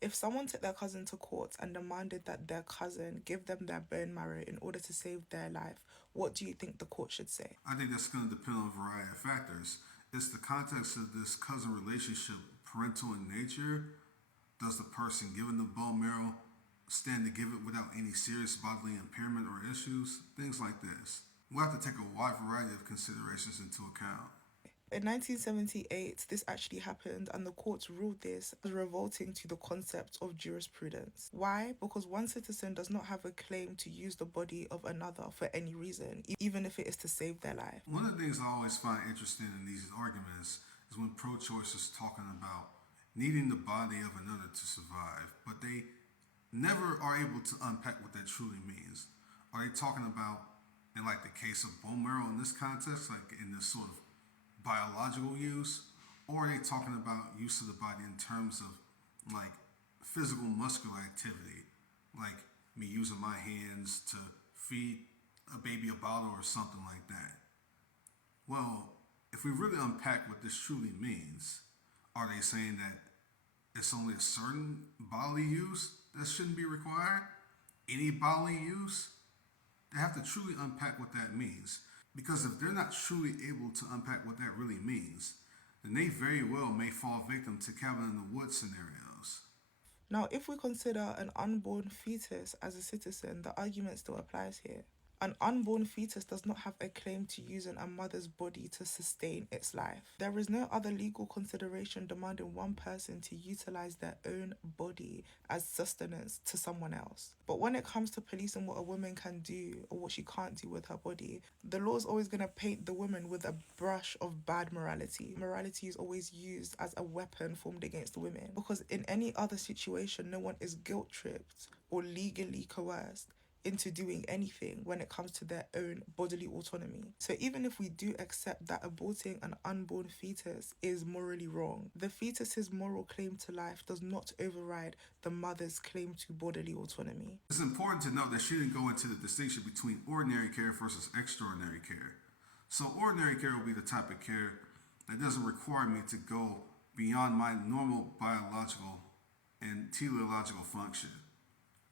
If someone took their cousin to court and demanded that their cousin give them their bone marrow in order to save their life, what do you think the court should say? I think that's going to depend on a variety of factors. It's the context of this cousin relationship parental in nature? Does the person given the bone marrow stand to give it without any serious bodily impairment or issues? Things like this. We'll have to take a wide variety of considerations into account. In 1978, this actually happened, and the courts ruled this as revolting to the concept of jurisprudence. Why? Because one citizen does not have a claim to use the body of another for any reason, even if it is to save their life. One of the things I always find interesting in these arguments is when pro choicers talking about needing the body of another to survive, but they never are able to unpack what that truly means. Are they talking about, in like the case of bone marrow in this context, like in this sort of biological use, or are they talking about use of the body in terms of like physical muscular activity, like me using my hands to feed a baby a bottle or something like that? Well, if we really unpack what this truly means, are they saying that it's only a certain bodily use that shouldn't be required? Any bodily use? They have to truly unpack what that means. Because if they're not truly able to unpack what that really means, then they very well may fall victim to cabin in the woods scenarios. Now, if we consider an unborn fetus as a citizen, the argument still applies here. An unborn fetus does not have a claim to using a mother's body to sustain its life. There is no other legal consideration demanding one person to utilize their own body as sustenance to someone else. But when it comes to policing what a woman can do or what she can't do with her body, the law is always going to paint the woman with a brush of bad morality. Morality is always used as a weapon formed against women, because in any other situation, no one is guilt tripped or legally coerced into doing anything when it comes to their own bodily autonomy. So even if we do accept that aborting an unborn fetus is morally wrong, the fetus's moral claim to life does not override the mother's claim to bodily autonomy. It's important to note that she didn't go into the distinction between ordinary care versus extraordinary care. So, ordinary care will be the type of care that doesn't require me to go beyond my normal biological and teleological function.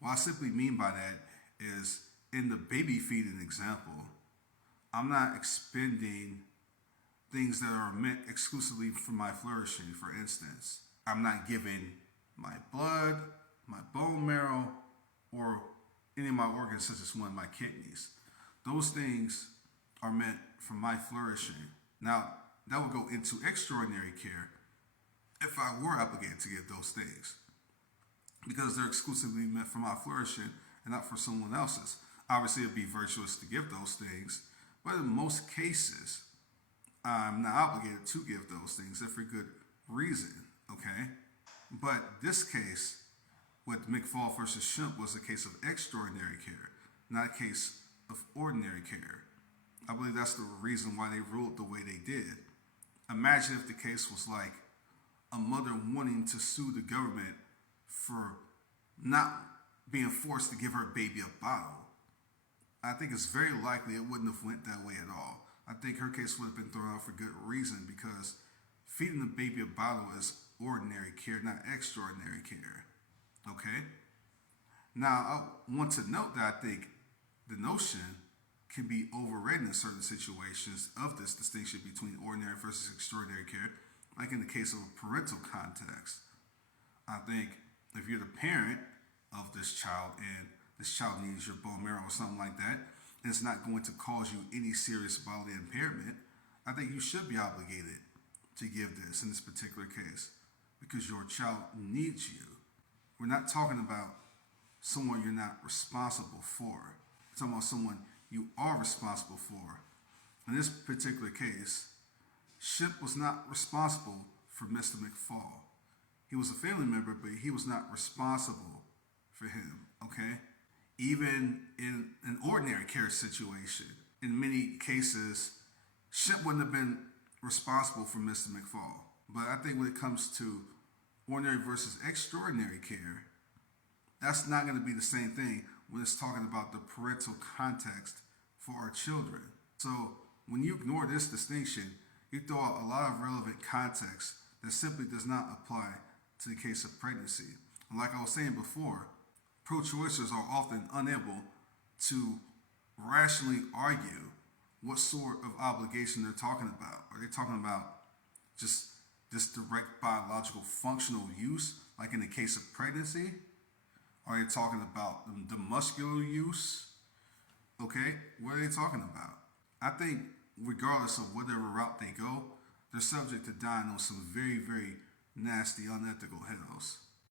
What I simply mean by that is in the baby feeding example, I'm not expending things that are meant exclusively for my flourishing. For instance, I'm not giving my blood, my bone marrow, or any of my organs, such as one of my kidneys. Those things are meant for my flourishing. Now, that would go into extraordinary care if I were obligated to give those things, because they're exclusively meant for my flourishing and not for someone else's. Obviously, it'd be virtuous to give those things, but in most cases, I'm not obligated to give those things if for good reason, okay? But this case with McFall versus Shimp was a case of extraordinary care, not a case of ordinary care. I believe that's the reason why they ruled the way they did. Imagine if the case was like a mother wanting to sue the government for not being forced to give her baby a bottle. I think it's very likely it wouldn't have went that way at all. I think her case would have been thrown out for good reason, because feeding the baby a bottle is ordinary care, not extraordinary care. Okay? Now, I want to note that I think the notion can be overridden in certain situations of this distinction between ordinary versus extraordinary care, like in the case of a parental context. I think if you're the parent of this child and this child needs your bone marrow or something like that, and it's not going to cause you any serious bodily impairment, I think you should be obligated to give this in this particular case, because your child needs you. We're not talking about someone you're not responsible for. We're talking about someone you are responsible for. In this particular case, Shimp was not responsible for Mr. McFall. He was a family member, but he was not responsible for him, okay? Even in an ordinary care situation, in many cases, Shimp wouldn't have been responsible for Mr. McFall. But I think when it comes to ordinary versus extraordinary care, that's not going to be the same thing when it's talking about the parental context for our children. So when you ignore this distinction, you throw out a lot of relevant context that simply does not apply to the case of pregnancy. And like I was saying before, pro-choicers are often unable to rationally argue what sort of obligation they're talking about. Are they talking about just this direct biological functional use, like in the case of pregnancy? Are they talking about the muscular use? Okay, what are they talking about? I think regardless of whatever route they go, they're subject to dying on some very, very nasty, unethical hills.